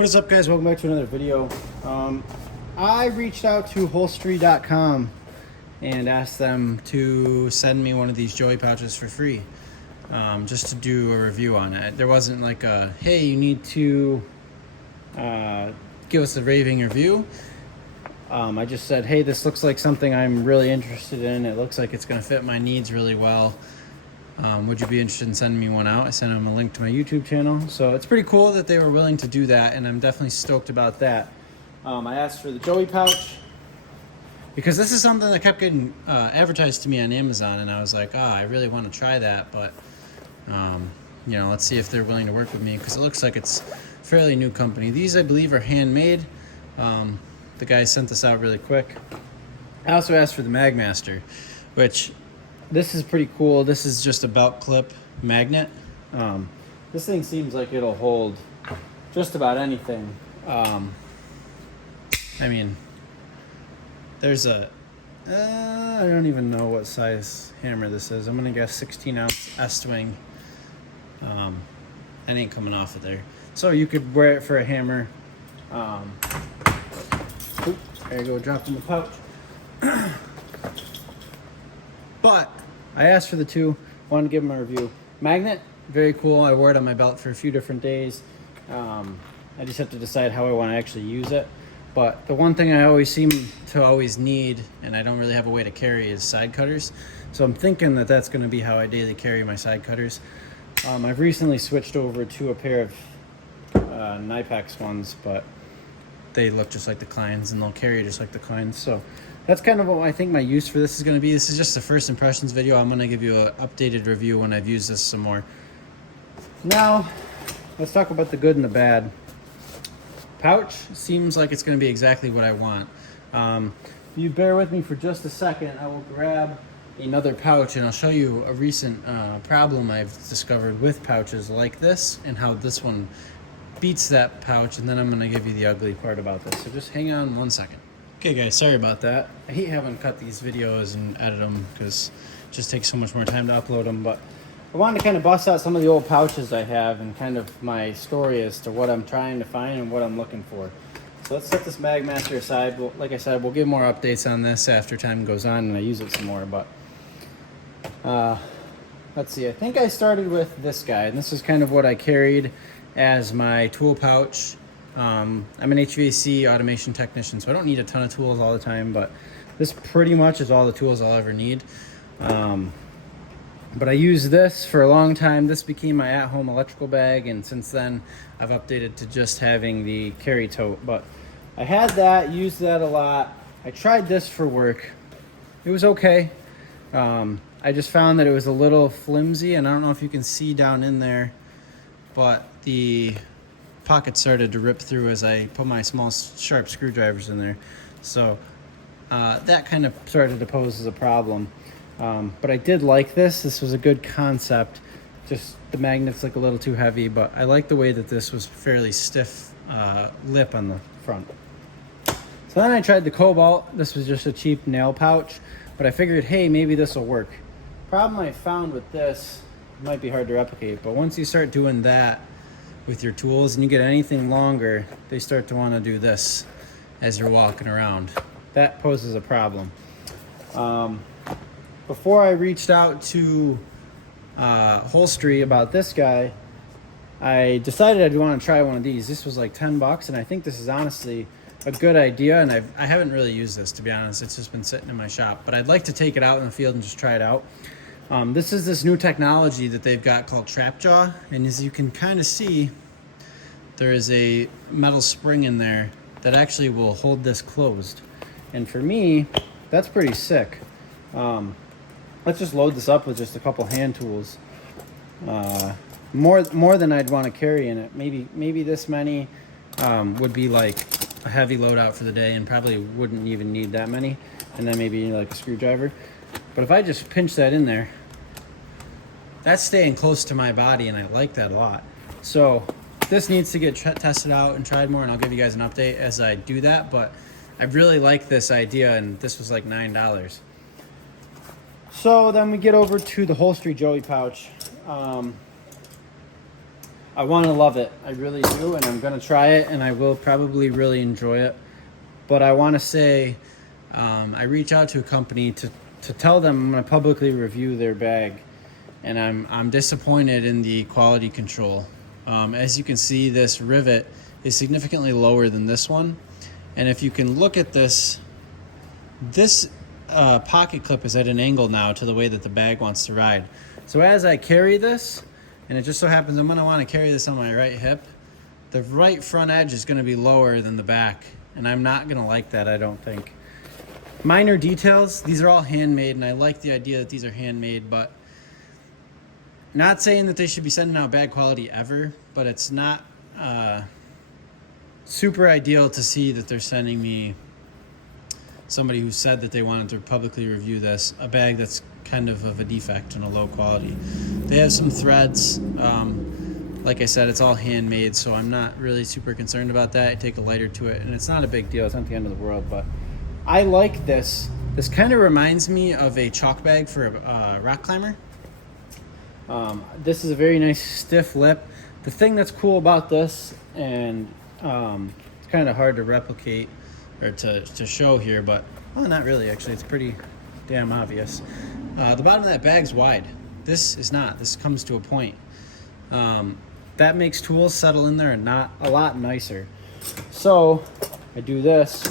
What is up, guys? Welcome back to another video. I reached out to Holstery.com and asked them to send me one of these joy pouches for free, just to do a review on it. There wasn't like a, hey, you need to give us a raving review. I just said, hey, this looks like something I'm really interested in. It looks like it's going to fit my needs really well. Would you be interested in sending me one out? I sent them a link to my YouTube channel. So it's pretty cool that they were willing to do that, and I'm definitely stoked about that. I asked for the Joey pouch because this is something that kept getting advertised to me on Amazon, and I was like, I really want to try that, but you know, let's see if they're willing to work with me, because it looks like it's a fairly new company. These, I believe, are handmade. The guy sent this out really quick. I also asked for the Magmaster, which this is pretty cool. This is just a belt clip magnet. This thing seems like it'll hold just about anything. I mean, there's a, I don't even know what size hammer this is. I'm gonna guess 16 ounce S-Twing. That ain't coming off of there. So you could wear it for a hammer. Oop, there you go, dropped in the pouch. But I asked for the two, wanted to give them a review. Magnet, very cool. I wore it on my belt for a few different days. I just have to decide how I want to actually use it. But the one thing I always seem to always need, and I don't really have a way to carry, is side cutters. So I'm thinking that that's going to be how I daily carry my side cutters. I've recently switched over to a pair of Nipex ones, but they look just like the Kleins, and they'll carry just like the Kleins. So that's kind of what I think my use for this is going to be. This is just a first impressions video. I'm going to give you an updated review when I've used this some more. Now, let's talk about the good and the bad. Pouch seems like it's going to be exactly what I want. If you bear with me for just a second, I will grab another pouch and I'll show you a recent problem I've discovered with pouches like this, and how this one beats that pouch, and then I'm going to give you the ugly part about this. So just hang on one second. Okay guys, sorry about that. I hate having to cut these videos and edit them because it just takes so much more time to upload them, but I wanted to kind of bust out some of the old pouches I have and kind of my story as to what I'm trying to find and what I'm looking for. So let's set this Magmaster aside. Well, like I said, we'll give more updates on this after time goes on and I use it some more, but let's see. I think I started with this guy, and this is kind of what I carried as my tool pouch. I'm an HVAC automation technician, so I don't need a ton of tools all the time, but this pretty much is all the tools I'll ever need. But I used this for a long time. This became my at-home electrical bag, and since then I've updated to just having the carry tote. But I had that, used that a lot. I tried this for work. It was okay. I just found that it was a little flimsy, and I don't know if you can see down in there, but the pocket started to rip through as I put my small sharp screwdrivers in there. So that kind of started to pose as a problem. But I did like this. This was a good concept. Just the magnets look a little too heavy, but I like the way that this was fairly stiff lip on the front. So then I tried the Cobalt. This was just a cheap nail pouch, but I figured, hey, maybe this will work. Problem I found with this, it might be hard to replicate, but once you start doing that with your tools and you get anything longer, they start to want to do this as you're walking around. That poses a problem. Before I reached out to Holstery about this guy, I decided I'd want to try one of these. This was like 10 bucks, and I think this is honestly a good idea, and I haven't really used this, to be honest. It's just been sitting in my shop, but I'd like to take it out in the field and just try it out. This is this new technology that they've got called Trap Jaw, and as you can kind of see, there is a metal spring in there that actually will hold this closed. And for me, that's pretty sick. Let's just load this up with just a couple hand tools. More than I'd want to carry in it. Maybe this many would be like a heavy loadout for the day, and probably wouldn't even need that many. And then maybe like a screwdriver. But if I just pinch that in there, that's staying close to my body, and I like that a lot. So this needs to get tested out and tried more, and I'll give you guys an update as I do that. But I really like this idea, and this was like $9. So then we get over to the Holstery Joey pouch. I want to love it. I really do, and I'm going to try it, and I will probably really enjoy it. But I want to say, I reach out to a company to tell them I'm going to publicly review their bag, and I'm disappointed in the quality control. As you can see, this rivet is significantly lower than this one, and if you can look at this pocket clip is at an angle now to the way that the bag wants to ride. So as I carry this, and it just so happens I'm going to want to carry this on my right hip, the right front edge is going to be lower than the back, and I'm not going to like that, I don't think. Minor details, these are all handmade, and I like the idea that these are handmade, but not saying that they should be sending out bad quality ever, but it's not super ideal to see that they're sending me, somebody who said that they wanted to publicly review this, a bag that's kind of a defect and a low quality. They have some threads. Like I said, it's all handmade, so I'm not really super concerned about that. I take a lighter to it, and it's not a big deal. It's not the end of the world, but I like this. This kind of reminds me of a chalk bag for a rock climber. This is a very nice stiff lip. The thing that's cool about this, and it's kind of hard to replicate or to show here, but well, not really actually. It's pretty damn obvious. The bottom of that bag's wide. This is not. This comes to a point. That makes tools settle in there and not a lot nicer. So I do this,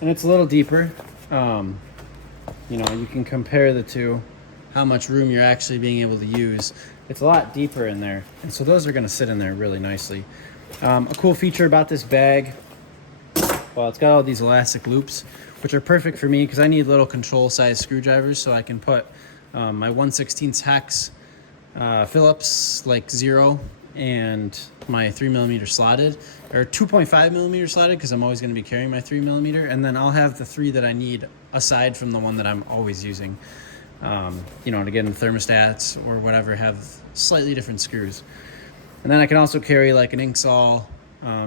and it's a little deeper. You know, you can compare the two, how much room you're actually being able to use. It's a lot deeper in there, and so those are going to sit in there really nicely. A cool feature about this bag, well, it's got all these elastic loops, which are perfect for me because I need little control size screwdrivers, so I can put my 1/16 hex Phillips like 0 and my 3mm slotted, or 2.5mm slotted, because I'm always going to be carrying my 3mm, and then I'll have the 3 that I need aside from the one that I'm always using. You know, to get in thermostats or whatever, have slightly different screws. And then I can also carry like an Inksol,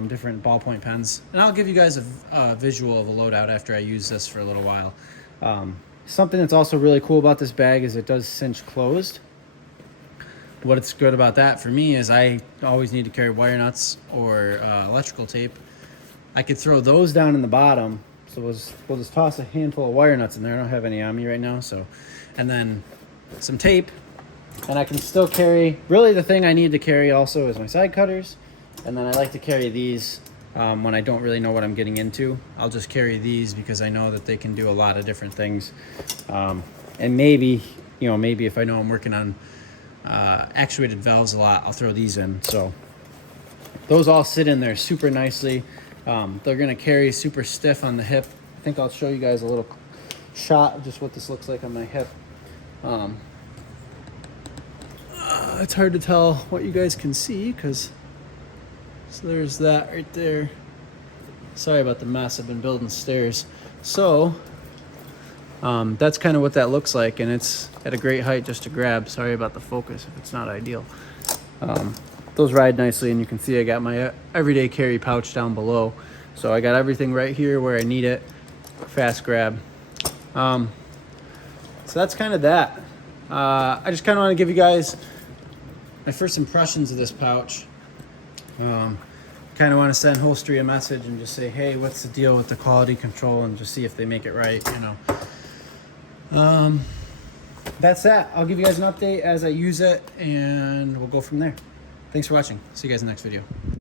different ballpoint pens, and I'll give you guys a visual of a loadout after I use this for a little while. Something that's also really cool about this bag is it does cinch closed. What's good about that for me is I always need to carry wire nuts or electrical tape. I could throw those down in the bottom, so we'll just toss a handful of wire nuts in there. I don't have any on me right now, so, and then some tape, and I can still carry, really the thing I need to carry also is my side cutters, and then I like to carry these when I don't really know what I'm getting into. I'll just carry these because I know that they can do a lot of different things, and maybe, you know, maybe if I know I'm working on actuated valves a lot, I'll throw these in. So those all sit in there super nicely. They're gonna carry super stiff on the hip. I think I'll show you guys a little shot of just what this looks like on my hip. It's hard to tell what you guys can see because, so there's that right there. Sorry about the mess, I've been building stairs. So that's kind of what that looks like, and it's at a great height just to grab. Sorry about the focus if it's not ideal. Those ride nicely, and you can see I got my everyday carry pouch down below. So I got everything right here where I need it. Fast grab. So that's kind of that. I just kind of want to give you guys my first impressions of this pouch. Kind of want to send Holstery a message and just say, hey, what's the deal with the quality control, and just see if they make it right, you know. That's that. I'll give you guys an update as I use it, and we'll go from there. Thanks for watching. See you guys in the next video.